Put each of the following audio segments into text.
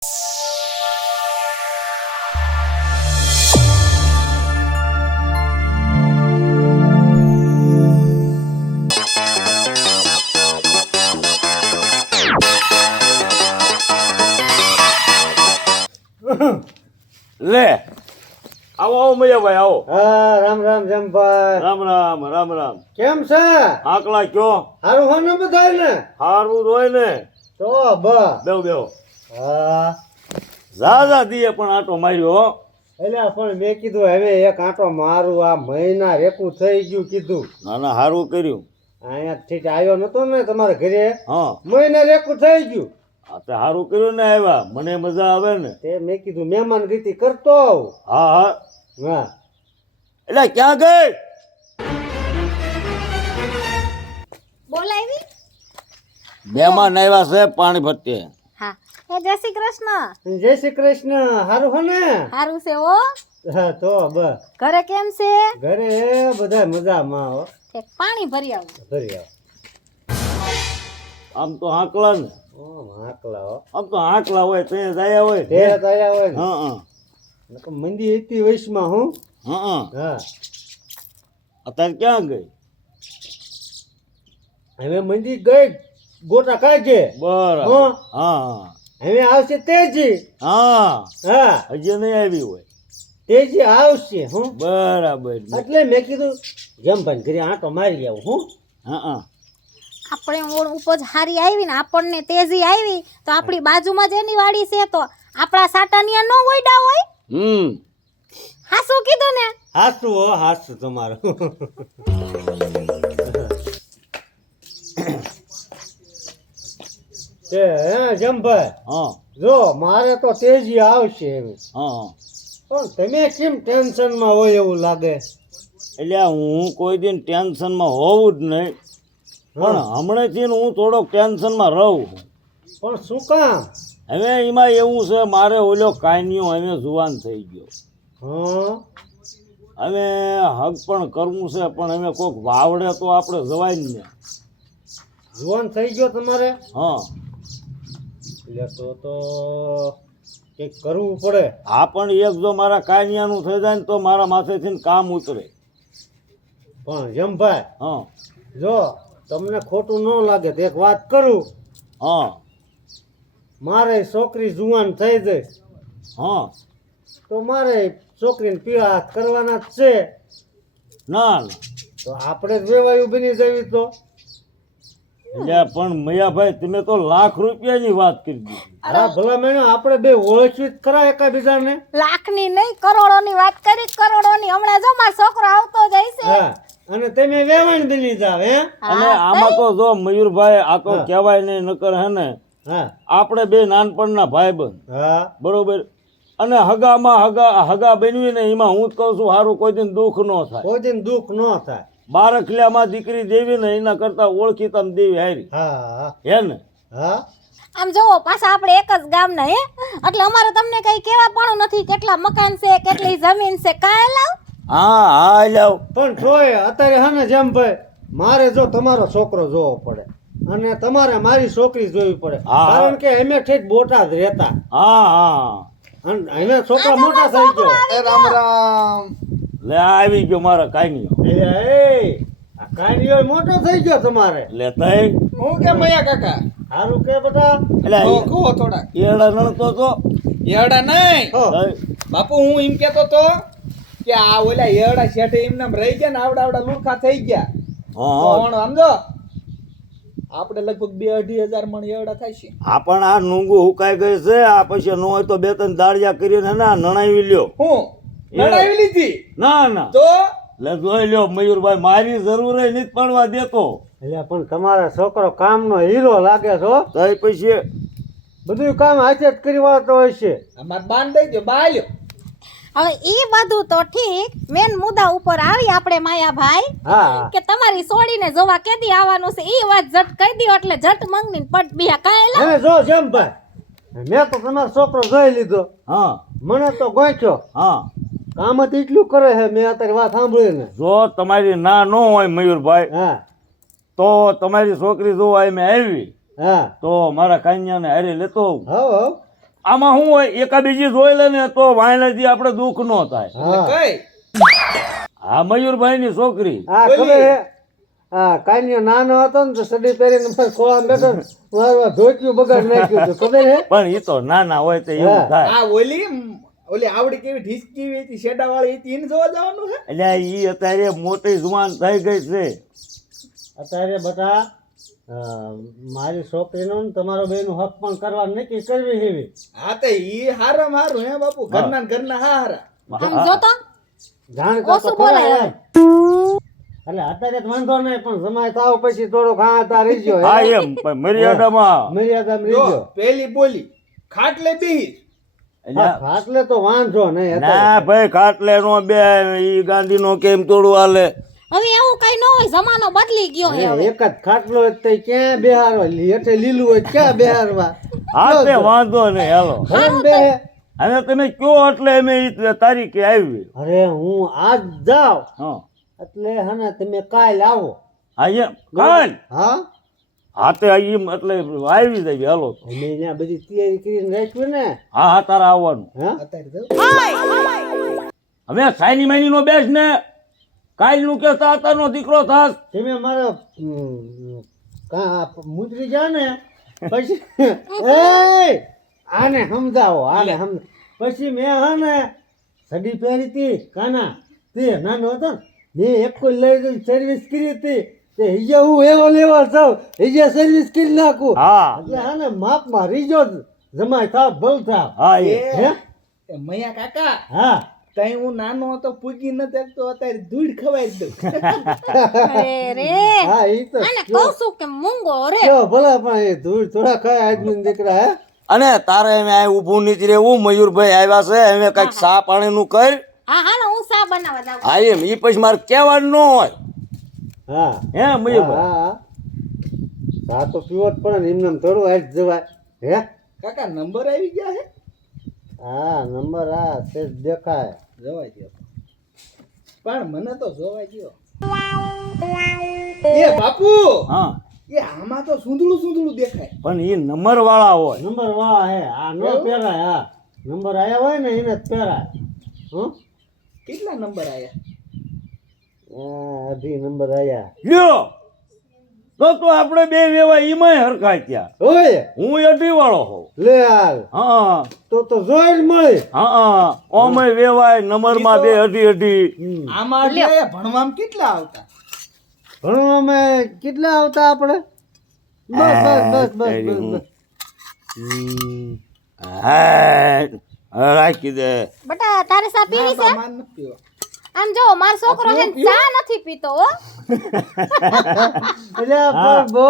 લે આવો આવો મૈયાભાઈ આવો. હા, રામ રામ જમભાઈ. રામ રામ રામ રામ. કેમ છે? આકલા કયો હારું હો ને બધાય ને? હારું હોય ને. તો બા બેવ બેવ. હા, ઝાઝા દીએ પણ આટો માર્યો હો. એટલે પણ મેં કીધું હવે એક આંટો મારું, આ મહિના રેકું થઈ ગયું કીધું. ના ના હારું કર્યું. અહીંયા ઠીક આવ્યો નતો ને તમારા ઘરે, હા મહિના રેકું થઈ ગયું. આ તે હારું કર્યું ને આવ્યા, મને મજા આવે ને. તે મેં કીધું મહેમાન ગીતી કરતો આવું. હા હા. હા, એટલે ક્યાં ગઈ? બોલાવી? મહેમાન આવ્યા છે પાણી ભરતે. હા, એ જય શ્રી કૃષ્ણ. જય શ્રી કૃષ્ણ. હારું હો ને? સારું છે હો. હા, તો બસ ઘરે કેમ છે? ઘરે બધા મજામાં હો. એક પાણી ભરી આવું. ભરી આવો. આમ તો હાંકલા ને, હાકલા હો. આમ તો હાંકલા હોય તે જાય હોય. તે તૈયાર હોય ને. હા હા નકર મંદી હતી વયસમાં હું. હા. હા, અત્યારે ક્યાં ગઈ? હવે મંદી ગઈ ગોટા કાઢે. બરાબર. હા. હા હવે આવશે તેજી. હા. હા, હજી નહીં આવી હોય. તેજી આવશે હું. બરાબર. એટલે મેં કીધું જમભાઈ ઘરે આંટો મારી આવું હું. હા હા. આપણે ઉપજ હારી આવી ને આપણને તેજી આવી તો આપણી બાજુમાં જ એની વાડી છે તો આપણા સાટાનિયા નો ગોઈડા હોય. હા શું કીધું ને? હાસું હો, હાસું તમારું. તે હે જમભાઈ, હા જો મારે તો તેજી આવશે એવી. હા. પણ તમે કેમ ટેન્શનમાં હોય એવું લાગે? એટલે હું કોઈ દિન ટેન્શનમાં હોવું જ નહીં, પણ હમણાંથી હું થોડોક ટેન્શનમાં રહું. પણ શું કામ? હવે એમાં એવું છે, મારે ઓલો કાન્યો હવે જુવાન થઈ ગયો. હા, હવે હક પણ કરવું છે, પણ હવે કોઈક વાવડે તો આપણે જવાય જ ને. જુવાન થઈ ગયો તમારે? હા એટલે તો કંઈક કરવું પડે. આ પણ એક જો મારા કાનિયાનું થઈ જાય ને તો મારા માથેથી ને કામ ઉતરે. પણ જમભાઈ, હા જો તમને ખોટું ન લાગે તો એક વાત કરું. હા મારે છોકરી જુવાન થઈ જાય હા. તો મારે છોકરીને પીળા હાથ કરવાના જ છે. ના ના. તો આપણે જ વેવાયું બની જવી તો. એટલે પણ મૈયાભાઈ તમે તો લાખ રૂપિયાની વાત કરી દીધી. હા, ભલા મેં આપણે બે ઓળખી જ ખરા એકાબીજાને. લાખની નહીં કરોડોની વાત કરી. કરોડોની હમણાં જો મારો છોકરો આવતો જાય છે. હા, અને તમે વેવાણ બની જાવ હે. અને આમાં તો જો મયુરભાઈ આ તો કહેવાય નહીં નકર હે ને, હા આપણે બે નાનપણના ભાઈબંધ હા બરોબર. અને હગામાં હગા બનવી ને એમાં હું જ કહું છું સારું કોઈ દિન દુઃખ ન થાય. કોઈ દિન દુઃખ ન થાય. બારખલિયામાં દીકરી દેવી ને એના કરતા ઓળખીતા દેવી હારી હા હે ને. હા, આમ જોવો પાછા આપણે એક જ ગામના હે એટલે અમારે તમને કઈ કહેવા પણ નથી કેટલા મકાન છે કેટલી જમીન છે કાંઈ લાવ. હા હા લાવ. પણ તોય અત્યારે હા ને જમભાઈ, મારે જો તમારો છોકરો જોવો પડે અને તમારે મારી છોકરી જોવી પડે. હા. કારણ કે અમે ઠેઠ બોટાદ રહેતા હા હા. અને અમે છોકરા મોટા થઈ ગયો. રામ રામ. લે આવી ગયો મારા કાનિયો. આ કાર્યો મોટો થઈ ગયો તમારે. લે તઈ હું કેમ મયા કાકા? સારું કે બેટા. એટલે કહો થોડા. એડા નણતો તો યેડા નહીં હો. તઈ. બાપુ, હું એમ કેતો તો કે આ ઓલા યેડા શેઠે એમને આમ રહી ગયા ને આવડા લુખા થઈ ગયા. હા પણ સમજો આપણે લગભગ 2-2.5 મણ યેડા થાય છે. આ પણ આ નુંગું હુકાઈ ગઈ છે. આ પછી ન હોય તો બે ત્રણ દાળિયા કરીને હે ને આ નણાવી લ્યો. હું લડાવી લીધી ના ના. તો લે જોઈ લ્યો મયુરભાઈ, મારી જરૂર નથી પડવા દેતો. એટલે પણ તમારો છોકરો કામનો હીરો લાગે છો. તઈ પછી બધું કામ હાથે જ કરી વાળતો હોય છે. અમાર બાન દઈ દો બાલ્યો. હવે ઈ બધું તો ઠીક, મેન મુદ્દા ઉપર આવી આપણે માયાભાઈ હા કે તમારી સોડીને જોવા કેદી આવવાનું છે ઈ વાત જટ કહી દો એટલે જટ મંગની પટ બિયા કાંઈ લાવ. હવે જો જમભાઈ, મેં તો તમારો છોકરો જોઈ લીધો. હા મને તો ગોખ્યો. હા. કામ જ એટલું કરે છે. મેં અત્યારે વાત સાંભળી ને. જો તમારી ના ન હોય મયુરભાઈ હા તો તમારી છોકરી જોવા મેં આવી હા તો મારા કાન્યાને હારે લેતો આવું. હવ આમાં શું હોય એકા બીજી જોઈ લે ને તો વાયલાથી આપણે દુઃખ ન થાય. હા કઈ આ મયુરભાઈ ની છોકરી હા ખબર હે હા કાન્યો નાનો હતો ને તો સડી પહેરીને મારા ખોળામાં બેઠો ને મારું ધોતિયું બગાડ નાખ્યું હતું ખબર હે પણ એ તો નાના હોય તો એવું હા. થાય. આ ઓલી આવડી કેવી ઢીસકી હતી શેડા વાળી હતી એને જોવા જવાનું છે. એટલે ઈ અત્યારે મોટી જુવાન થઈ ગઈ છે. અત્યારે બટા મારી છોકરીનો ને તમારો બેનું હક પણ કરવા નક્કી કરવી હેવી હા તો ઈ હારામ હારું હે બાપુ ઘરના ને ઘરના હારા આમ જો તો જાણ કરતો ઓછું ખરા બોલાય એમ. એટલે અત્યારે તો વાંધો નહીં પણ સમય થાવ પછી થોડોક હા તા રહી ગયો હા એમ પણ મર્યાદામાં મર્યાદામાં રહી જો ગયો પેલી બોલી ખાટલે બેહી એટલે ખાટલે તો વાંધો નહીં અત્યારે ના ભાઈ ખાટલે નો બે ઈ ગાંધી નો કેમ તોડું હાલે. હવે એવું કઈ ન હોય જમાનો બદલી ગયો હે હવે. એક જ ખાટલો હોય તો ક્યાં બેહારવા હેઠે લીલું હોય ક્યાં બેહારવા હા તે વાંધો નહીં હાલો. ભલે બેહે હવે તમે કયો એટલે અમે ઈ તારીખે આવી. અરે હું આજ જાઉં હા એટલે હને તમે કાલ આવો હા એમ કાલ હા હા તે એમ એટલે આવી જાય હાલો. અમે ત્યાં બધી તૈયારી કરીને રાખ્યું ને હા હા તારે આવવાનું. હા અત્યારે તો હવે સાઈની માઈની નો બેસ ને કાલ નું કેતા હતા દીકરો થાસ. તમે મારા મુદ્રી જા ને પછી એ આને સમજાવો આને સમજ પછી મેં હા ને સડી પહેરી હતી કાના તે નાનો હતો ને મેં એક કોઈ લઈ જઈને સર્વિસ કરી હતી તે હિજે હું એવો લેવા જાઉં હિજે સર્વિસ કરી નાખું હા એટલે હા ને માપમાં રીજો જ જમાય થાવ ભલ થાવ હા એ હે એ મૈયા કાકા હા તઈ હું નાનો હતો પૂગી ન દેખતો અત્યારે ધૂળ ખવાઈ દઉં અરે રે હા ઈ તો આને કહું છું કે મૂંગો રે કયો ભલા પણ એ ધૂળ થોડા ખાય આજની દીકરા હે અને તારે એમ આ ઊભું નથી રહેવું. મયુરભાઈ આવ્યા છે હવે કઈક સા પાણી નું કર. હા હા ને હું સા બનાવવા જાઉં હા એમ ઈ પછી મારે કહેવાનું ન હોય. હા હે મયુરભાઈ હા સા તો પીવો જ પડે ને એમને થોડું આજ જવાય હે કાકા નંબર આવી ગયા હે હા નંબર આ તે દેખાય જોવા ગયો પણ મને તો જોવા ગયો એ બાપુ હા એ આમાં તો સુંદળું દેખાય પણ ઈ નંબર વાળા હોય. નંબર વાળા હે આ નો પહેરાય હા નંબર આયા હોય ને એને જ પહેરાય હં કેટલા નંબર આયા અઢી નંબર આયા લ્યો તો આપણે બે વેવાય ઈમાંય હરખાય ત્યાં. ઓય હું અઢી વાળો હોઉં. લે હાલ હા તો જોઈ જ મળી હા ઓમય વેવાય નંબર માં બે અઢી અઢી. આમાં એટલે ભણવામાં કેટલા આવતા ભણવામાં કેટલા આવતા આપણે બસ બસ બસ બસ બસ હા રાખી દે. બટા તારે સા પીવી છે માન નથી પીવો. આમ જો મારો છોકરો હે ને ચા નથી પીતો હો એટલે પણ બહુ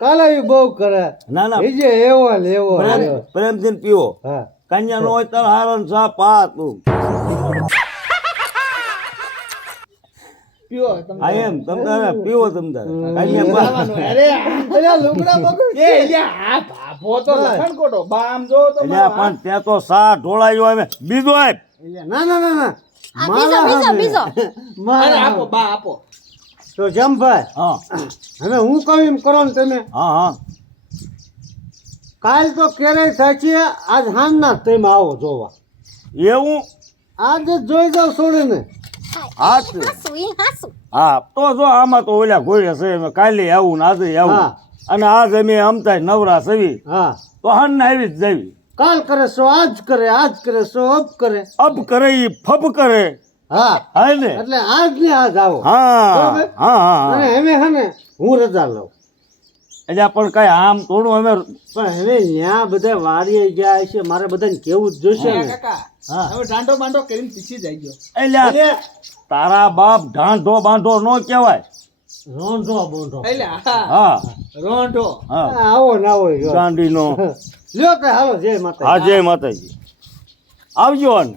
કાલાવી બહુ કરે ના ના એ જે એવો લેવો પ્રેમથી પીવો. હા કન્યા નો હોય તાર હારણ સા પા તું. પીવો તમે હા એમ તમ તારે પીવો તમ તારે કન્યા પા. જવાનું. અરે લુગડા બગડ એ લ્યા આ ભાભો તો લખણ કોટો બા આમ જો તો એટલે પણ ત્યાં તો સા ઢોળાયો અમે બીજો આપ. એટલે ના ના ના ના આ બીજો બીજો બીજો અરે મારા આપો બા આપો તો જમભાઈ હા હવે હું કહું એમ કરો ને તમે હા હા કાલ તો ક્યારેય થાય છે આજ હાંજના જ તમે આવો જોવા એવું આજે જ જોઈ જાવ છોડીને હા તે. હાસુ ઈ હાસુ હા તો જો આમાં તો ઓલા ઘોડ્યા છે અમે કાલે આવું ને આજે આવું હા. અને આજ અમે અમતા નવરા સવી હા તો હન આવી જ જવી. કાલ કરે સો આજ કરે સો અબ કરે અબ કરે ઈ ફબ કરે. હા હા ને એટલે આજ ને આજ આવો હા બરોબર? હા હા અને હવે હે ને હું રજા લઉં એટલે પણ કઈ આમ થોડું અમે પણ હવે ત્યાં બધા વાડીએ ગયા છે મારે બધાને કેવું જ જોશે ને કાકા હા. હવે ડાંડો બાંડો કરીને પીછી જાય ગયો એટલે તારા બાપ ઢાંઢો બાંધો નો કહેવાય. રોંઢો બોંઢો એટલે હા હા રોંઢો હા આવો ના હોય દાંડીનો. લ્યો કે હાલો જય માતા હા જય માતાજી આવજો ને.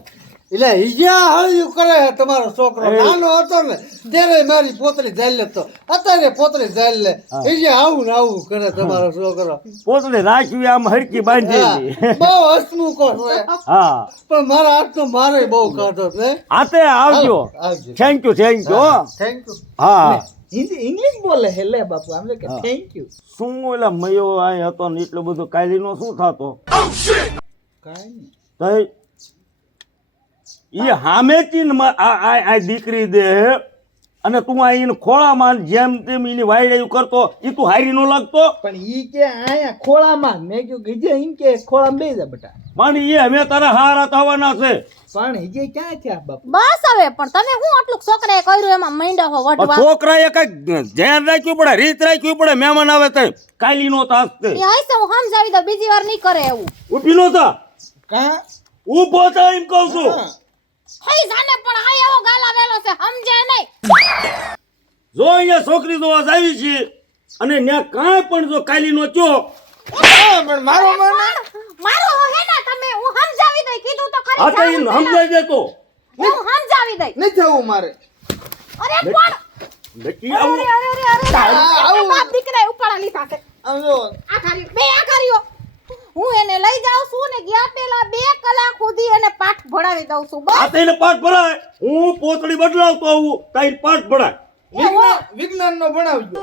એટલે ઈજા હળિયું કરે છે તમારો છોકરો એ. નાનો હતો ને ત્યારે મારી પોતરી જાય લે તો અત્યારે પોતરી જાય લે ઈજા આવું ને આવું કરે તમારો છોકરો પોતડે રાખવી આમ હરકી બાંધેલી. હા, બહુ હસમુખો છે હા પણ મારા હાથનો મારે બહુ કાઢો ને આતે આવજો. આવજો થેન્ક યુ થેન્ક યુ હા ઇંગ્લિશ બોલે હે લે બાપુ આમ કે હા. થેન્ક યુ શું ઓલા મયો આ હતો ને એટલો બધો કાલીનો શું થતો કાંઈ તઈ ઈ હામેથી ને આ દીકરી દે અને તું આ ઈને ખોળામાં જેમ તેમ એની વાયડે કરતો ઈ તું હારી નો લાગતો પણ ઈ કે આયા ખોળામાં મેં કીધું ગીજે એમ કે ખોળામાં બેસી જા બેટા પણ એ હવે તારા હારા થવાના છે પણ ઈજે ક્યાં થયા બાપુ બસ હવે પણ તમે હું આટલું છોકરાએ કર્યું એમાં માંડ્યા હો પણ વટવા છોકરાએ કઈક ધ્યાન રાખવું પડે રીત રાખવી પડે મહેમાન આવે તો કાલીનો તાસ છે એ હશે હું સમજાવી દઉં બીજી વાર નહીં કરે એવું ઊભી નો થા કા ઊભો થા એમ કહું છું હા. હઈ જાને પણ હઈ એવો ગાલા વેલો છે સમજે નહીં જો અહીંયા છોકરી જોવા આવી છે અને ત્યાં કાંઈ પણ જો કાલીનો ચો હા, પણ મારો મને મારો હે ને તમે હું સમજાવી દઈ કીધું તો ખરી આ તો જાવું ઈ પેલા. સમજાઈ દેતો હું સમજાવી દઈ નથી જવું મારે અરે પણ નક્કી આવું અરે આવું. બાપ દીકરાએ ઉપાડા લીધા છે આમ જો આ ખારી બે આ કર્યો હું એને લઈ જાઉં છું ને ગયા પેલા 2 કલાક સુધી એને પાઠ ભણાવી દઉં છું બસ આ તઈને પાઠ ભરાય હું પોતળી બદલાવતો આવું તાઈ પાઠ ભરાય વિજ્ઞાન નો ભણાવજો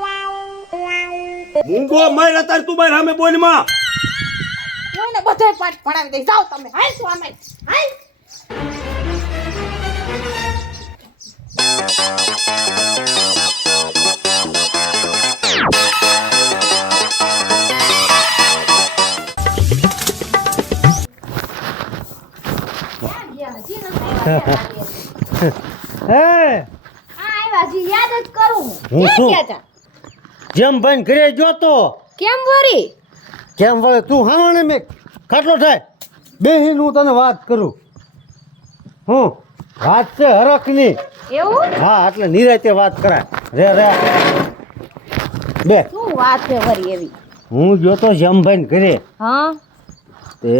મૂંગો માર અત્યારે તું બાર સામે બોલ માં હું એને બધોય પાઠ ભણાવી દઈ જાઓ તમે હાલ શું આમે હાલ હે યાદ જ કરું હું ક્યાં શું? ગયા તા? જેમ ભાઈ ઘરે જોતો કેમ વરી કેમ વળે તું હાવણે મેં ખાટલો થાય બેહીન હું તને વાત કરું હું વાત છે હરખની એવું હા એટલે નિરાતે વાત કરાય રે બે શું વાત છે વરી એવી હું જોતો જેમભાઈ ઘરે હા તે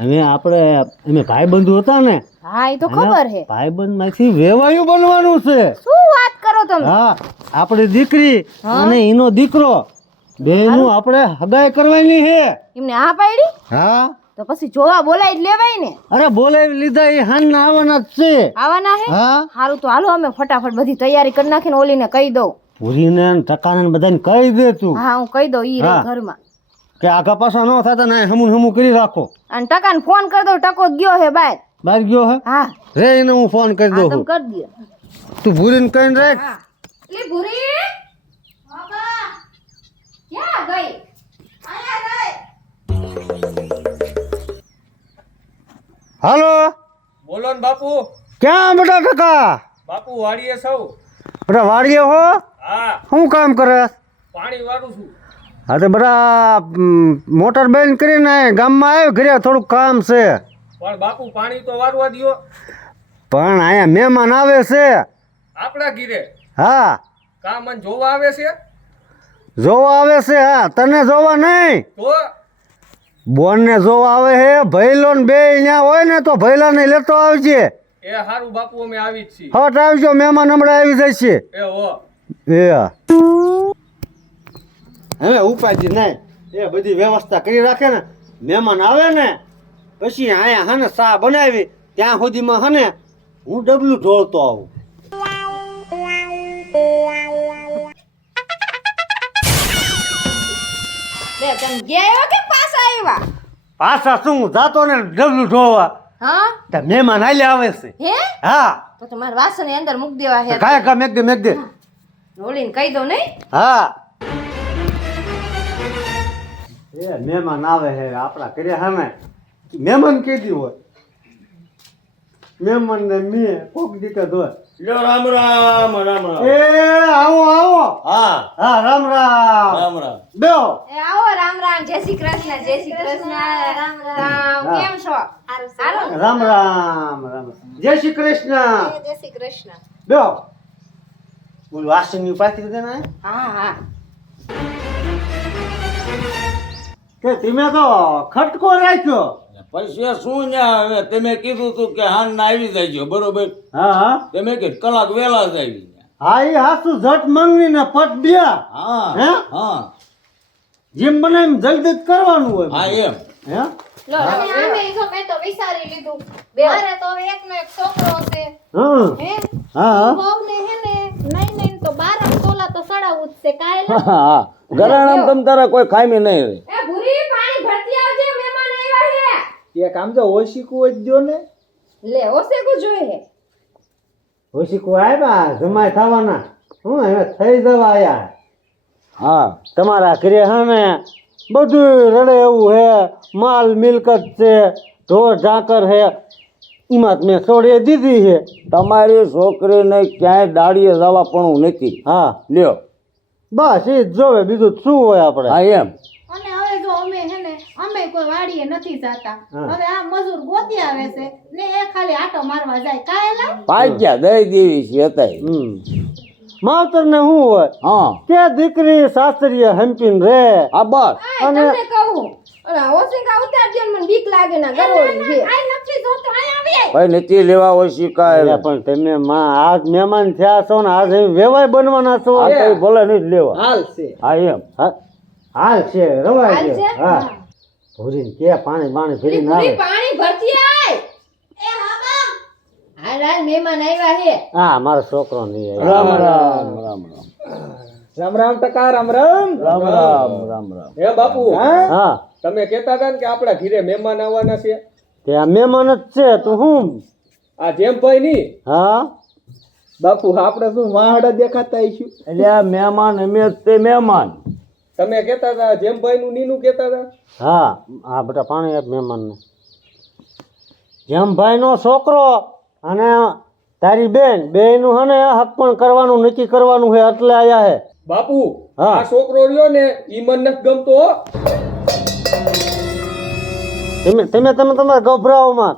અમે ભાઈબંધુ હતા ને હા એ તો ખબર હે ભાઈબંધ માંથી વેવાયું બનવાનું છે શું વાત કરો તમે હા આપણી દીકરી હા? અને એનો દીકરો બેનું આપણે હગાઈ કરવાની છે એમને આ પાડી હા તો પછી જોવા બોલાઈ જ લેવાય ને અરે બોલાવી લીધા એ હાનના આવવાના જ છે આવવાના હે હા સારું તો હાલો અમે ફટાફટ બધી તૈયારી કરી નાખીને ઓલીને કહી દઉં પૂરીને ને ટકાને ને બધાને કહી દે તું હા હું કહી દઉં ઈ રે હા. ઘરમાં કે આગા પાછા ન થતા ને હમું કરી રાખો અને ટકાને ફોન કરી દઉં ટકો ગયો હે બાય બહાર ગયો હે હા રે એને હું ફોન કરી હા દઉં તમે કરી દો તું ભૂરીને કહીને રાખ હા લે ભૂરી બાબા ક્યાં ગઈ આયા ગઈ હાલો બોલો ને બાપુ ક્યાં બેટા ટકા બાપુ વાડીએ સૌ બેટા વાડીએ હો હા શું કામ કરે પાણી વાળું છું હા તો બધા મોટર બંધ કરીને ગામમાં આવ્યો ઘરે થોડુંક કામ છે પણ બાપુ પાણી તો વારવા દ્યો પણ અહીંયા મહેમાન આવે છે આપણા ઘીરે હા કા મન જોવા આવે છે જોવા આવે છે હા તને જોવા નહીં તો બોનને જોવા આવે છે ભૈલો ને બે અહીંયા હોય ને તો ભૈલાને લેતો આવજે એ હારું બાપુ અમે આવી જ છીએ હટ આવજો મહેમાન હમણાં આવી જશે એ હો એ હવે ઉપાધિ નહીં એ બધી વ્યવસ્થા કરી રાખે ને મહેમાન આવે ને પછી અહીંયા હને ચા બનાવી ત્યાં સુધીમાં હને હું ડબલું ઢોળતો આવું લે તમે ગયા કે પાછા આવ્યા પાછા શું જાતો ને ડબલું ઢોળવા હા તો મહેમાન હાલે આવે છે હે હા તો તમારા વાસણ અંદર મૂકી દેવા હે કાંઈ કામ મેક દે રોલીને કહી દઉં નહીં હા એ મહેમાન આવે છે આપણા ઘરે સામે મહેમાન કેદી હોય મહેમાન ને મેં કોક દીકત હોય લ્યો રામ રામ રામ રામ એ આવો હા હા રામ રામ રામ રામ બેહો એ આવો રામ રામ જય શ્રી કૃષ્ણ જય શ્રી કૃષ્ણ રામ રામ કેમ છો સારું રામ રામ રામ જય શ્રી કૃષ્ણ જય શ્રી કૃષ્ણ બેહો બોલ વાસણની પાછી દે ને હા હા કે તમે તો ખટકો રાખ્યો પછી શું ને હવે તમે કીધું તું કે હાન ના આવી જાય બરોબર હા હા તમે કે કલાક વહેલા જ આવી હા એ હાસુ ઝટ માંગણી ને ફટ બ્યા હા હે? હા જેમ બને એમ જલ્દી જ કરવાનું હોય હા એમ હે લો અમે જો મેં તો વિચારી લીધું મારે તો એકનો એક છોકરો છે હા હે હા બહુને હે ને નહીં છે કાંઈ હા ઘરાણામાં તમ તારા કોઈ ખામી નહીં રહે. એ ભૂરી પાણી ભરતી આવજે મહેમાન આવ્યા છે એક આમ જો ઓશીકું જ જો ને લે ઓસેકું જોઈએ ઓશીકું આવ્યા જમાય થવાના હું હવે થઈ જવા આયા હા તમારા ઘરે હે ને બધું રડે એવું હે માલ મિલકત છે ઢોર ઢાંકર હે એમાં જ મેં છોડી દીધી છે તમારી છોકરીને ક્યાંય દાડીએ જવા પણ નથી. હા લ્યો બસ એ જ જોવે બીજું શું હોય આપણે હા એમ અને હવે જો અમે હે ને અમે કોઈ વાડીએ નથી જાતા હા. હવે આ મજૂર ગોતી આવે છે ને એ ખાલી આટો મારવા જાય કાંઈ પાક્યા દઈ દેવી છે અત્યારે. માવતર ને શું હોય હા કે દીકરી શાસ્ત્રીય હંપીને રે આ બસ અને તમને કહું અને ઓશિકા ઉતારજો ને મને બીક લાગે ના ગરોળી છે આ નથી જોતો અહીં આવી ભાઈ નથી લેવા હોય શીખાય. અરે પણ તમે માં આજ મહેમાન થયા છો ને આજ અહીં વેવાય બનવાના છો આ તો ભલે નહીં જ લેવા. હાલ છે હા એમ હા, હાલ છે રવાય હાલ છે છે? હા ભૂરીને કે પાણી બાણી ફેરીને પૂરી આવે પાણી ભરતી આય એ હા બા હાલ હાલ મહેમાન આવ્યા છે હા મારો છોકરો નહીં આવ્યો. રામ રામ રામ રામ રામ રામ ટકા રામ રામ રામ રામ રામ રામ. હે બાપુ હા તમે કહેતા હતા ને કે આપણા ઘરે મહેમાન આવવાના છે તે આ મહેમાન જ છે તું હું આ જેમભાઈ ની હા બાપુ આપણે શું વાહડા દેખાતા આવીશું એટલે આ મહેમાન અમે જ તે મહેમાન. તમે કહેતા હતા જેમભાઈ નું નીનું કહેતા હતા હા હા બેટા પાણી આપ મહેમાનને જેમ ભાઈનો છોકરો અને તારી બેન બેયનું હે ને હક પણ કરવાનું નક્કી કરવાનું છે એટલે આયા હે બાપુ હા. આ છોકરો રહ્યો ને ઈ મને નથી ગમતો હો. તમે તમે તમે તમારા ગભરાઓમાં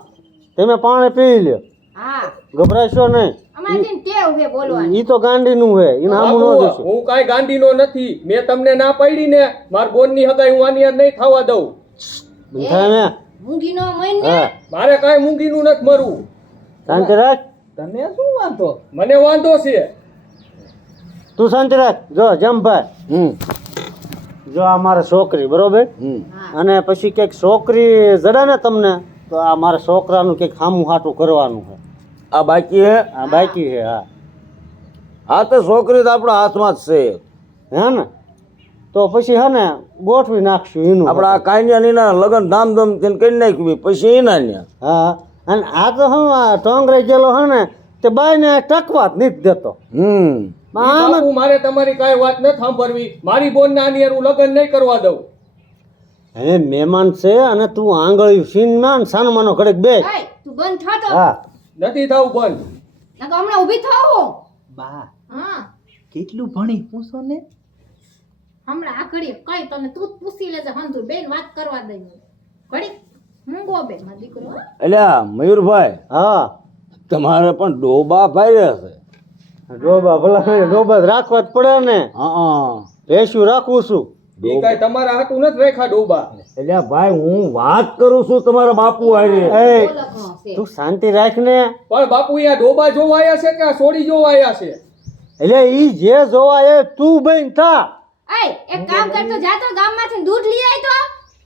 તમે પાણી પી લ્યો હા ગભરાશો નહીં અમારે જેમ ટેવ છે બોલવાની ઈ તો ગાંડીનું હે એને આમું ન બાપુ, દેશું હું કાંઈ ગાંડીનો નથી મેં તમને ના પાડી ને માર બોનની હગાઈ હું આની હારે નહીં થવા દઉં. બંધાય ને મૂંગીનો મહિને હા મારે કાંઈ મૂંગીનું નથી મરવું. શાંતિ રાખ તને શું વાંધો મને વાંધો છે તું શાંતિ રાખ જો જમભાઈ જો આ મારા છોકરી બરોબર અને પછી કંઈક છોકરી જડે ને તમને તો આ મારા છોકરાનું કંઈક ખામું હાટું કરવાનું છે આ બાકી હે. આ બાકી છે હા હા તો છોકરી તો આપણા હાથમાં જ છે. હે ને તો પછી હે ને ગોઠવી નાખશું એનું આપણા આ કાંઈના લગ્ન ધામધૂમ થી કરી નાખ્યું પછી એના ન્યા. હા અને આ તો હું આ ટોંગરે ગયેલો હે ને તે બાઈને ટકવા જ નથી દેતો ઈ બાપુ મારે તમારી કાંઈ વાત નથી સાંભળવી મારી બોનને આની હારે હું લગ્ન નહીં કરવા દઉં. હવે મહેમાન છે અને તું આંગળીયું સીનમાં ને સાનમાનો ઘડીક બે એય, તું બંધ થા તો હા નથી થવું બંધ. નકર હમણાં ઊભી થાવ બા હા કેટલું ભણી પૂછો ને હમણાં આ ઘડીએ કઈ તને તું જ પૂછી લેજે હંધુ બેન વાત કરવા દઈ ઘડી મૂંગો બે માં દીકરો હો. એટલે આ મયુરભાઈ હા તમારે પણ ડોબા ભાઈ છે. ડોબા ભલા ડોબા જ રાખવા જ પડે ને હા ભેંસું રાખું છું ઈ કાંઈ તમારા હાટું નથી રેખા ડોબા. એટલે ભાઈ હું વાત કરું છું તમારા બાપુ હારે. એ બોલકણો છે તું શાંતિ રાખ ને પણ બાપુ અહીંયા ડોબા જોવા આવ્યા છે કે આ સોડી જોવા આવ્યા છે? એટલે ઈ જે જોવા એ તું બેન થા એય એક કામ કર તો જા તો ગામમાંથી દૂધ લઈ આય તો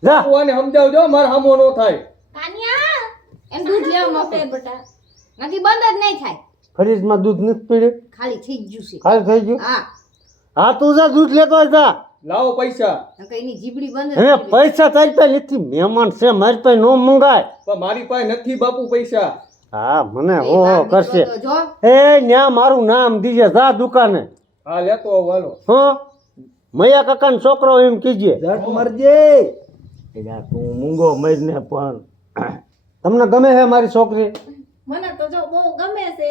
જા બાપુ આને સમજાવજો મારે હામો ન થાય. કાનિયા એમ દૂધ લેવા મોકલે બેટા નથી બંધ જ નહીં થાય ફરીજમાં દૂધ નથી પીડ્યું ખાલી થઈ જ ગયું છે ખાલી થઈ ગયું હા હા તું જા દૂધ લેતો હોય જા લાવો પૈસા. નકર એની જીબડી બંધ જ હવે થઈ ગઈ. પૈસા તારી પાસે નથી મહેમાન છે મારી પાસે નો મંગાય પણ મારી પાસે નથી બાપુ પૈસા. હા મને એ હો બાપ કરશે દીકરો તો જો એ ન્યા મારું નામ દીજે જા દુકાને હા લેતો આવું હાલો. હો મૈયા કાકાનો છોકરો એમ કીજે જટ મરજે એટલે આ તું મૂંગો મરને પણ તમને ગમે છે મારી છોકરી મને તો જો બહુ ગમે છે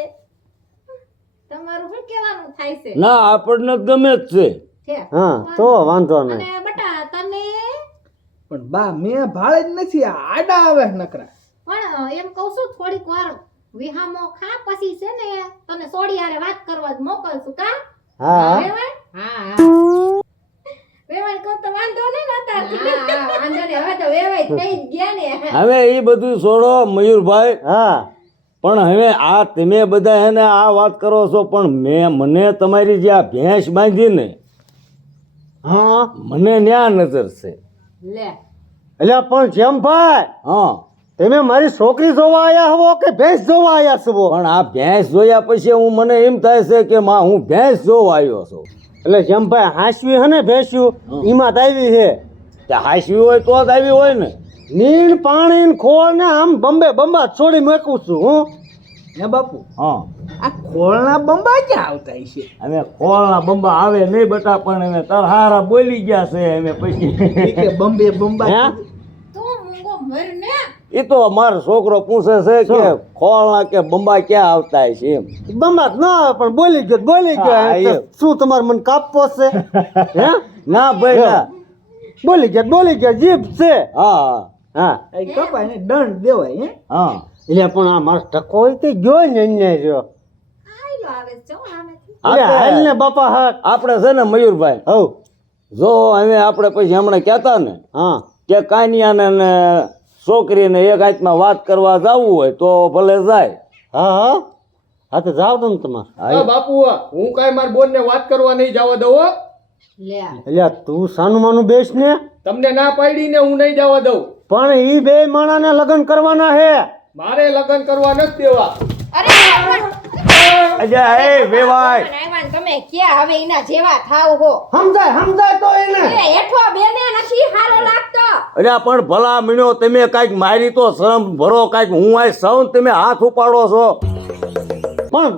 તમારું શું કહેવાનું થાય છે ના આપણને ગમે જ છે. છે હા તો વાંધો નહીં અને બેટા તને પણ બા મેં ભાળે જ નથી આ આડા આવે નકરા પણ એમ કહું છું થોડીક વાર વિહામો ખા પછી છે ને તને સોડી હારે વાત કરવા જ મોકલશું કા હા વેવાય હા વેવાય કહો તો વાંધો નહીં ને અત્યારથી. હા વાંધો ને હવે તો વેવાય થઈ જ ગયા ને હવે એ બધું છોડો મયુરભાઈ. હા પણ હવે આ તમે બધા એને આ વાત કરો છો પણ મને તમારી જે આ ભેંસ બાંધી ને હા મને ન્યા નજર છે. લે એટલે પણ જેમ ભાઈ હા તમે મારી છોકરી જોવા આયા હો કે ભેંસ જોવા આયા છો પણ આ ભેંસ જોયા પછી મને એમ થાય છે કે માં હું ભેંસ જોવા આવ્યો છું. એટલે જમભાઈ હાંસવી હે ને ભેંસ્યું એમાં જ આવી છે તે હાંસવી હોય તો જ આવી હોય ને. નીણ પાણી ને ખોળ ને આમ બંબા છોડી મૂકું છું હું. હે બાપુ હા આ ખોળના બંબા ક્યાં આવતા છે? અમે ખોળના બંબા આવે નહીં બટા, પણ અમે તરહારા બોલી ગયા છે અમે પછી. ઈ કે બંબે બંબા હે તું મૂંગો મર ને. એ તો મારો છોકરો પૂછે છે કે ખોળના કે બંબા ક્યાં આવતા છે એમ. બંબા જ ના આવે પણ બોલી ગયો હા, તો એમ. શું તમારે મને કાપવો છે હે ના ભાઈ ના. બોલી ગયા જીભ છે હા હા એ કપાય ને દંડ દેવાય હે. હા એટલે પણ આ મારો ટકો હોય તે ગયો ને અહીંયા જો આયલો આવે છે જો આમેથી. એટલે હાલ ને બાપા હાથ આપણે છે ને મયુરભાઈ, હવ જો હવે આપણે પછી હમણાં કહેતા ને હા કે કાનિયાને ને છોકરીને એક હાથમાં વાત કરવા જવું હોય તો ભલે જાય. હા તો જાવ તમે તમારે હા બાપુ હું કાંઈ મારી બોનને વાત કરવા નહીં જવા દઉં હો. લે એટલે તું સાનું માનું બેસ ને તમને ના પાડીને હું નહીં જવા દઉં. પણ ઈ બે માણાને લગ્ન કરવાના હે મારે લગ્ન કરવા નથી દેવા. અરે અજા એ વેવાય, આવ્યા ને તમે ક્યાં હવે એના જેવા થાવ હો સમજાય તો એને એ હેઠો બેને નથી હારો લાગતો. અરે પણ ભલા મીણ્યો તમે કાંઈક મારી તો શરમ ભરો, કાંઈક હું આ સૌ તમે હાથ ઉપાડો છો. પણ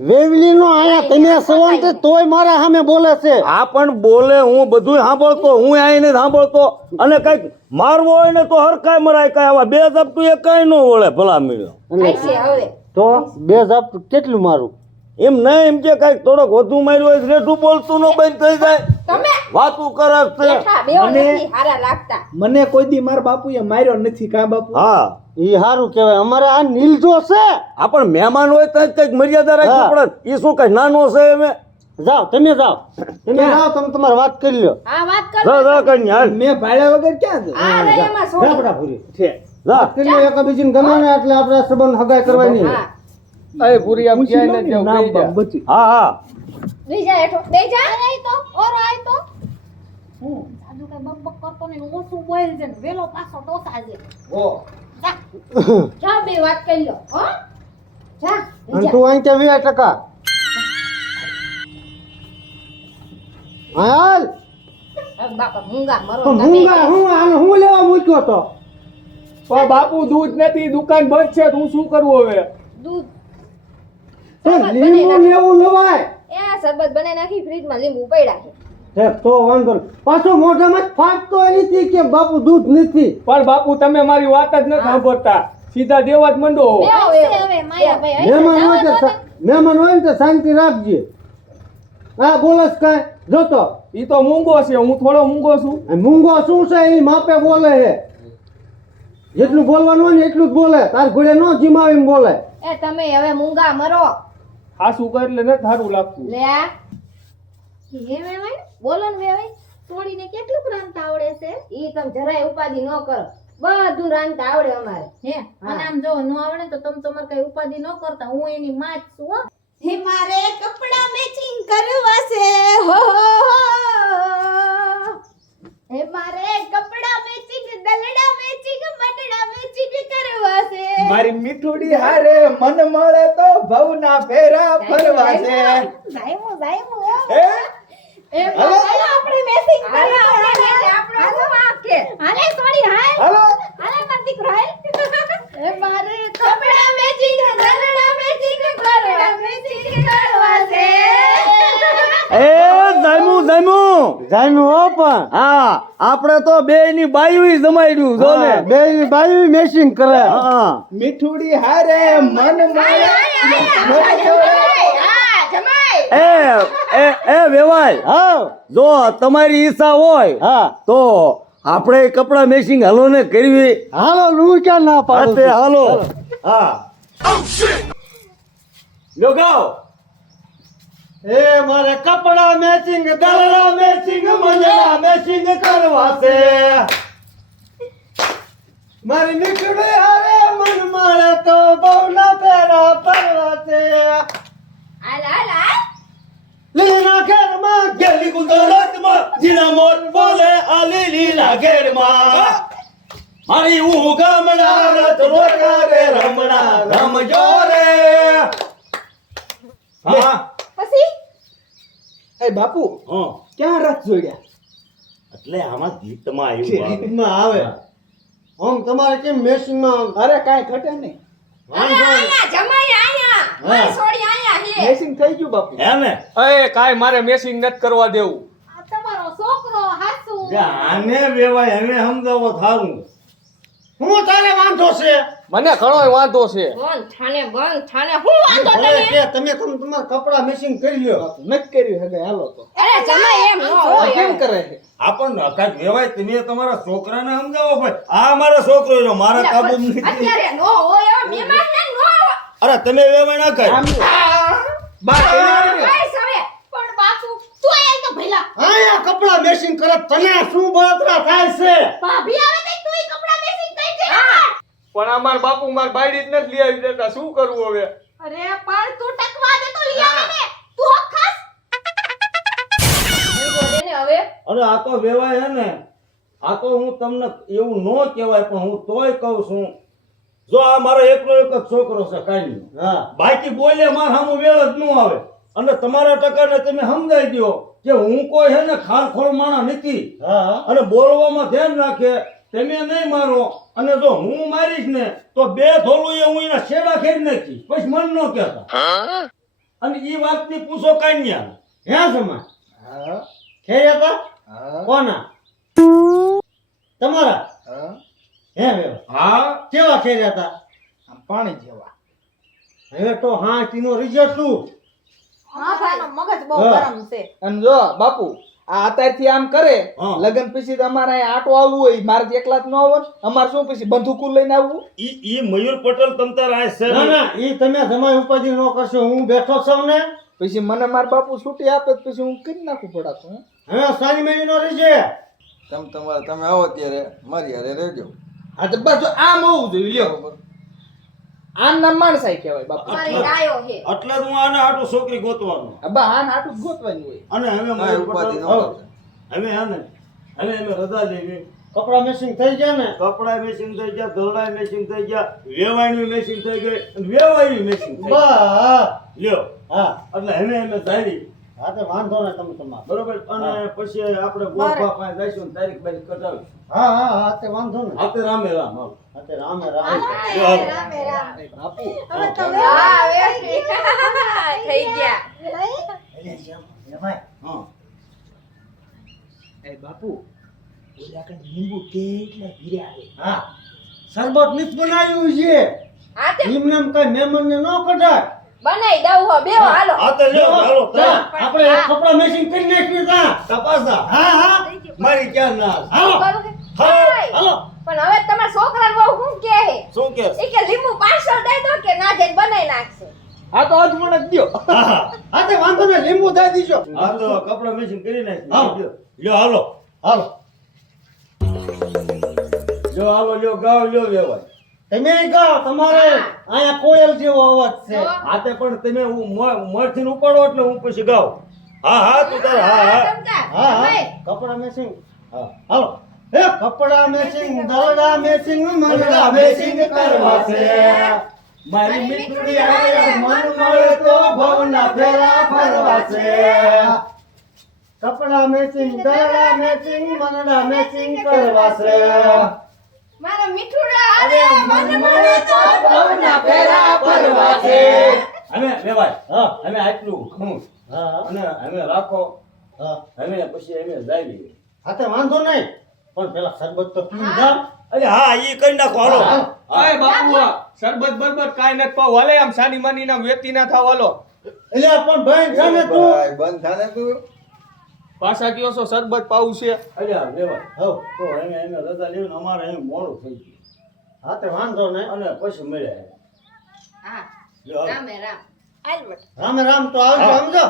વેવલી નો આયા તમે સવાલ તે તોય મારા સામે બોલે છે આ પણ બોલે, હું બધું સાંભળતો, હું આઈને સાંભળતો, અને કાંઈક મારવો હોય ને તો હરખાય મરાય, કાંઈ આવા બે ઝપટું એ કાંઈ ન વળે ભલા મીણ્યો. આઈશે હવે તો બે જાપ કેટલું મારું એમ નહીં, એમ કે કાંઈક થોડોક વધુ માર્યું હોય રેઠું બોલતું ન બંધ થઈ જાય, તમે વાતું કરે છે. હેઠા બેઓ મને- નથી હારા લાગતા. મને કોઈ દી મારા બાપુએ માર્યો નથી કા બાપુ? હા ઈ સારું કહેવાય અમારે આ નીલજો છે આ પણ મહેમાન હોય તો કંઈક મર્યાદા રાખવી હા. પડે. એ શું કઈ નાનો છે એમે? જાઓ તમે જાઓ તમે તમારે વાત કરી લ્યો આ વાત કર જા જા કઈ હાલ. મેં ભાડ્યા વગર ક્યાં જઉં? આ રે એમાં જા છોડી. બટા પૂરી છે જા. વાત કરી લ્યો એક બીજીને ગમે ને એટલે આપણે સંબંધ હગાઈ કરવાની હા અરે પૂરી આમ ક્યાંય નથી જવું, નામ બેહી જા. બાપ બચ્યું. હા હા બેહી જા હેઠો બેહી જા. આય તો ઓર આય તો હું સાદું કઈ બકબક કરતો ને ઓછું બોલ છે ને વેલો પાછો ટોસા છે. જા. જા બે વાત કરી લો હો જા બેહી અને જા. તું અહીં કે 20% હાલ હવે બાપા મૂંગા મરો તો તમે. મૂંગા હું લેવા મૂક્યો તો પણ બાપુ દૂધ નથી, દુકાન બંધ છે તો હું શું કરવું હવે? દૂધ તો શરબત લીંબુ બનાવી લેવું લવાય એ શરબત બનાવી નાખી ફ્રીજમાં લીંબુ પડ્યા છે. તો વાંધો નહીં. પાછો મોઢામાં જ ફાટતો નથી કે બાપુ દૂધ નથી પણ બાપુ તમે મારી વાત જ નથી સાંભળતા, સીધા દેવા જ મંડો. બેહો, આયશે બેહો. હવે માયાભાઈ આયશે. મહેમાન હોય જવા તો દો ને. મહેમાન હોય ને તો શાંતિ રાખજે હા બોલસ કાંઈ જોતો ઈ તો મૂંગો છે, હું થોડો મૂંગો છું. આ મૂંગો શું છે એ માપે બોલે છે જેટલું બોલવાનું હોય ને એટલું જ બોલે તાર ઘોડે ન જીમાવીને બોલે એ તમે હવે મૂંગા મરો હાસું કરે એટલે નથી સારું લાગતું. લે આ. હે વેવાય બોલો ને વેવાય છોડીને કેટલું રાંધતા આવડે છે ઈ તમે જરાય ઉપાધિ ન કરો, બધું રાંધતા આવડે અમારે. હે અને આમ જો ન આવડે તો તમે તમારે કઈ ઉપાધિ ન કરતા, હું એની માં જ છું હો. હે મારે કપડા મેચિંગ કરવા છે હો હે મારે કપડા મેચિંગ દલડા મેચિંગ મટડા મેચિંગ કરવા છે. મારી મીઠુડી હારે મન મળે તો ભવના ફેરા ફરવા છે. જાયમો હે? એ હાલો. ચાલો આપણે મેચિંગ હાલો, કરવા હાલો, આપણો વાંક છે. હાલે સોડી હાલ હાલો હાલે મત દીકરો હાલ એ મારે કપડા મેચિંગ દલડા મેચિંગ કરવા છે. એ જામ્યું જામ્યું હો પણ હા, આપણે તો બે ની બાયું જમાડ્યું જો ને. હા, બે બાયું મેચિંગ કરે હા મીઠુડી હારે મન મળે હા, જમાઈ. એ વેવાય, હા જો તમારી ઈચ્છા હોય હા તો આપણે કપડા મેચિંગ હાલો ને કરવી. હાલો હું ક્યાં ના પાડું હાથે છું? હાલો. હા લો ગાઓ. એ મારે કપડા મેચિંગ દલડા મેચિંગ મંજરા મેચિંગ કરવા છે મારી નીકળી હારે મન મારે તો બહુના પેરા પરવા છે હાલ, હાલ, હાલ. લીના ઘરમાં ગેલી ગુજરાતમાં જીના મોર બોલે આ લીલા ઘેરમાં મારી હું ગામડા રત રોકા રે રમણા રમજો રે. હા પછી એ બાપુ હા ક્યાં રથ જોડ્યા એટલે આમાં ગીતમાં આવ્યું આવે. રીતમાં આવે આમ તમારે કેમ મેસિંગમાં અરે કાંઈ ઘટે નહીં વાંધો નહીં. જમાઈ આયા મારી સોડી આયા હે મેસિંગ થઈ ગયું બાપુ હે ને એ કાંઈ મારે મેસિંગ નથી કરવા દેવું. આ તમારો છોકરો હાસુ જે આને વેવાય અમે સમજાવો થારું. હું તારે વાંધો છે મને ઘણો વાંધો છે. બંધ થાને હું વાંધો ભલે તમે કે તમે તમારા કપડા મેસિંગ કરી લ્યો નથી કર્યું હવે હાલો તો અરે જમાઈ એમ ન આ હોય કેમ કરે છે આપણને કાંઈક વેવાય તમે તમારા છોકરાને સમજાવો ભાઈ આ મારો છોકરો છે મારા કાબુ નથી. અત્યારે નો હોય એવા મહેમાન ને નો હોય અરે તમે વેવાય ના કર આમ બા કેને આવી ગયો? કઈ સવે પણ બાપુ તું આય તો ભઈલા આયા કપડા મેસિંગ કરે તને શું બળતરા થાય છે ભાભી આવે તો તું કપડા મેસિંગ કરી દે પણ આ મારા બાપુ મારી બાયડી જ નથી લઈ આવી દેતા. શું કરવું હવે? અરે પણ તું ટકવા દે તો લઈ આવે ને તું હક ખાસ બોલે ને હવે અરે આ તો વેવાય હે ને આ તો હું તમને એવું ન કહેવાય પણ હું તોય કહું છું જો આ મારો એકનો એક જ છોકરો છે કાંઈ હા બાકી બોલે માર સામું વેળ જ ન આવે અને તમારા ટકાને તમે સમજાઈ દો કે હું કોઈ હે ને ખારખોળ માણા નથી હા અને બોલવામાં ધ્યાન રાખે તમે નહીં મારો અને જો હું મારીશ ને તો બે થોલું એ હું એના છેડા ખેડી નાખીશ પછી મન ન કહેતા અને એ વાતની પૂછો કાન્યા હે સમા હા ખેયા હા કોના તમારા હા હે વેવા હા કેવા ખેર્યા હતા આમ પાણી જેવા હવે તો હા તીનો રિઝલ્ટ શું હા ભાઈનો મગજ બહુ હા. ગરમ છે અને જો બાપુ આ અત્યારથી આમ કરે હા. લગન પછી તો અમારે અહીંયા આટો આવવું હોય મારે એકલા જ ન આવવાનું અમારે શું પછી બંદૂકો લઈને આવવું ઈ મયુર પટેલ તમ તાર આ છે ના ના ઈ તમે જમાઈ ઉપાધિ ન કરશો હું બેઠો છું ને પછી મને મારા બાપુ છૂટી આપે તો પછી હું કરી નાખું પડાતું હવે સારી મહિનો રીજે તમે આવો ત્યારે મારી હારે રહેજો. હા તો બસ જો આમ હોવું જોઈએ લ્યો આમ નામ માણસાઈ કહેવાય બાપુ મારી ડાયો હે એટલે જ હું આને આટો છોકરી ગોતવાનો બા આને આટલું જ ગોતવાનું હોય અને હવે કાંઈ મયુર ઉપાધિ ન પટેલ કરતા. હવે હે ને હવે અમે રજા લેવી કપડા મેસિંગ થઈ ગયા ને કપડા મેચિંગ થઈ ગયા ધોરડા મેચિંગ થઈ ગયા વેવાણનું મેચિંગ થઈ ગઈ અને વેવાયું મેચિંગ થઈ ગઈ. બસ લ્યો હા એટલે હવે અમે જાવી હા તો વાંધો ને તમે તમારે બરોબર અને પછી આપણે ગોપા પાસે જઈશું ને તારીખ બારીખ કઢાવીશું હા હા હા તે વાંધો ને આપે રામે રામ હાલો. હા તે રામે રામ રામે રામ બાપુ હવે તમે હા હવે થઈ ગયા હા એ બાપુ ઓલા કઈ લીંબુ કેટલા ભીર્યા છે હા શરબત નીચ બનાવ્યું છે હા તે એમને એમ કઈ મહેમાનને ન કઢાય બનાઈ દઉં હો બેહો હાલો આ તો લ્યો હાલો ત્યાં આપણે એક કપડા મેસિંગ કરી નાખ્યું ત્યાં તપાસા હા હા મારી ક્યાં ના હાલો કરું કે? હાલો હાલો પણ હવે તમારા છોકરાને બહુ શું કહે હે? શું કે ઈ કે લીંબુ પાછળ દઈ દો કે ના જઈને બનાઈ નાખશે આ તો અજમણ જ દ્યો હા તે વાંધો ને લીંબુ દઈ દીજો આ તો કપડા મેચિંગ કરી નાખી હા. લ્યો હાલો હાલો લ્યો હાલો લ્યો ગાવ લ્યો વેવાય તમે ગાઓ તમારે અહીંયા કોયલ જેવો અવાજ છે જો. આ તે પણ તમે મળથી ઉપાડો એટલે હું પછી ગાવ હા હા તું તાર હા હા સમજા હા હા જમાઈ. કપડા મેસિંગ હા હાલો એ કપડા મેચિંગ દલડા મેચિંગ મંગળા મેચિંગ કરવા છે મારી મીઠડી આયા મન મળે તો ભવના ફેરા ફરવા છે કપડા મેચિંગ દલડા મેચિંગ મંગળા મેચિંગ કરવા છે મારા મીઠુડા અરે મન મળે તો ભવના ફેરા ફરવા છે અમે લેવાય હા અમે આટલું ઘણું હા અને અમે રાખો હા અમે પછી અમે જાવી હા તે વાંધો નહીં પણ પેલા શરબત તો પીને જા અરે હા ઈ કરી નાખો હાલો હા. અય બાપુ આ શરબત બરબત કાંઈ નથી પાવ હાલે આમ સાની માની ના વેતી ના થાવ હાલો. એટલે પણ ભાઈ છે ને તું ભાઈ, બંધ થાને તું. પાછા કયો છો શરબત પાવું છે. અરે હા લેવાય હવ તો અમે રજા લેવું અમારે અહીં મોડું થઈ ગયું હા તે વાંધો નહીં અને પછી મળ્યા હા લ્યો હાલો. રામે રામ હાલ બટ રામે રામ તો આવજો હા. સમજો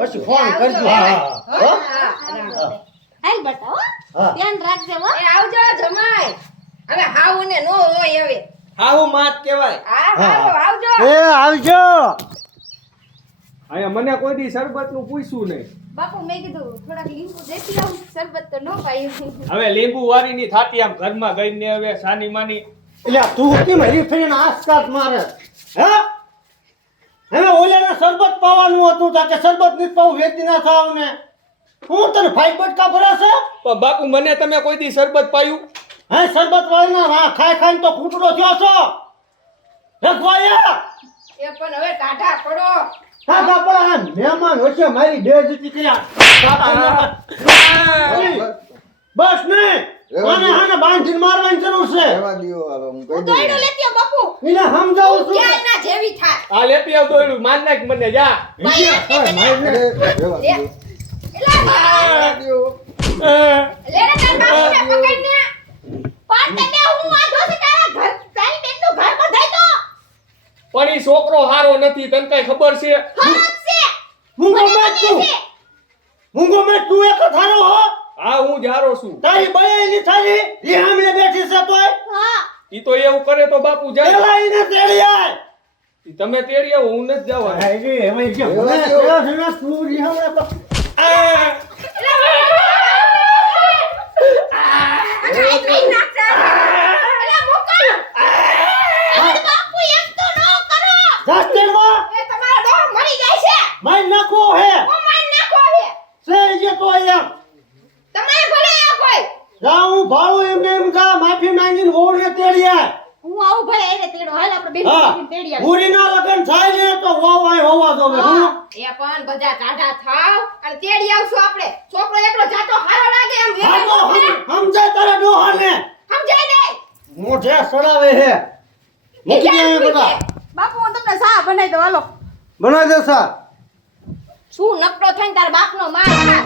પછી ફોન કરજો હા, હા હા. હો? હા રામ હાલ બટા હો હા ધ્યાન રાખજે હો એ આવજો જમાઈ હવે હાવું ને નો હોય હવે હા હું માત કહેવાય હા હા. હાલો આવજો એ આવજો અહીંયા મને કોઈ દી શરબત નું પૂછ્યું નહીં. બાપુ મેં કીધું થોડાક લીંબુ દેતી આવું શરબત તો ન પાયું હવે લીંબુ વાળી ની થાતી આમ ઘરમાં ગઈને હવે સાની માની એટલે તું કેમ હરી ફરીને આસકાત મારે હે હવે ઓલાને શરબત પાવાનું હતું તા કે શરબત ની પાવ વેચી ના થાવ ને હું તને ફાઈટ બટકા ભરે છે પણ બાપુ મને તમે કોઈ દી શરબત પાયું હે શરબત વાળીના હા ખાઈ ખાઈને તો ખૂટડો થયો છો રખવાયા એ પણ હવે ટાઢા પડો. કાકા પણ આ મહેમાન વચ્ચે મારી બેઇજ્જતી કર્યા બસ ને આને આને બાંધીને મારવાની જરૂર છે રહેવા દ્યો, હાલો, હું કહી હું દઉં. દોયડો લેતી આવું બાપુ. એને સમજાવું છું ક્યાં એના જેવી થાય. આ લેતી આવ દોયડું માર નાખ મને જા રહેવા લે. દ્યો. એલા દ્યો. લે રે તાર બાપુને પકડીને. પાડતે દે હું આ ધોસી તારા ઘર તારી બેનનું ઘર બંધાઈ તો. પણ ઈ છોકરો હારો નથી તને કઈ ખબર છે હરાજ છે. હું ગમે તું હું ગમે તું એક થારો હો હા હું જારો છું તારી બયેલી થારી એ સામે બેઠી છે તોય હા. ઈ તો એવું કરે તો બાપુ જાય પેલા એને તેડી આય ઈ તમે તેડી આવો હું નથી જવા અરે હવે જે રહેવા મને દ્યો. તેરા સેના તું રી હમણાં તો અને આ કઈ નાખશે. એલા મોકા. આ બાપુ એમ તો ન કરો. જાસ્તેમાં એ તમારો ડોહ મરી જાય છે. માઈ નાખો હે હું માર નાખો હે. સે જે તો અહીંયા તમારે ભલે આ કોઈ. જાઉં ભાળું એમને એમ કા માફી માંગીને વહુને તેડી આય હું આવું ભલે એને તેડો હાલ આપણે બેન હા તેડી આવી પૂરીના લગન થાય ને તો વહુ આય હોવા દો હું એ પણ બધા ટાઢા થાવ અને તેડી આવશું આપણે. છોકરો એકલો જાતો હારો લાગે એમ હા તો સમજાય તારા ડોહાને સમજાય દે. મોઢે સડાવે હે મૂકી દે અહીંયા બધા બાપુ હું તમને ચા બનાવી દઉં હાલો બનાવી દે સા શું નકરો થઈને તારા બાપનો માર ખા.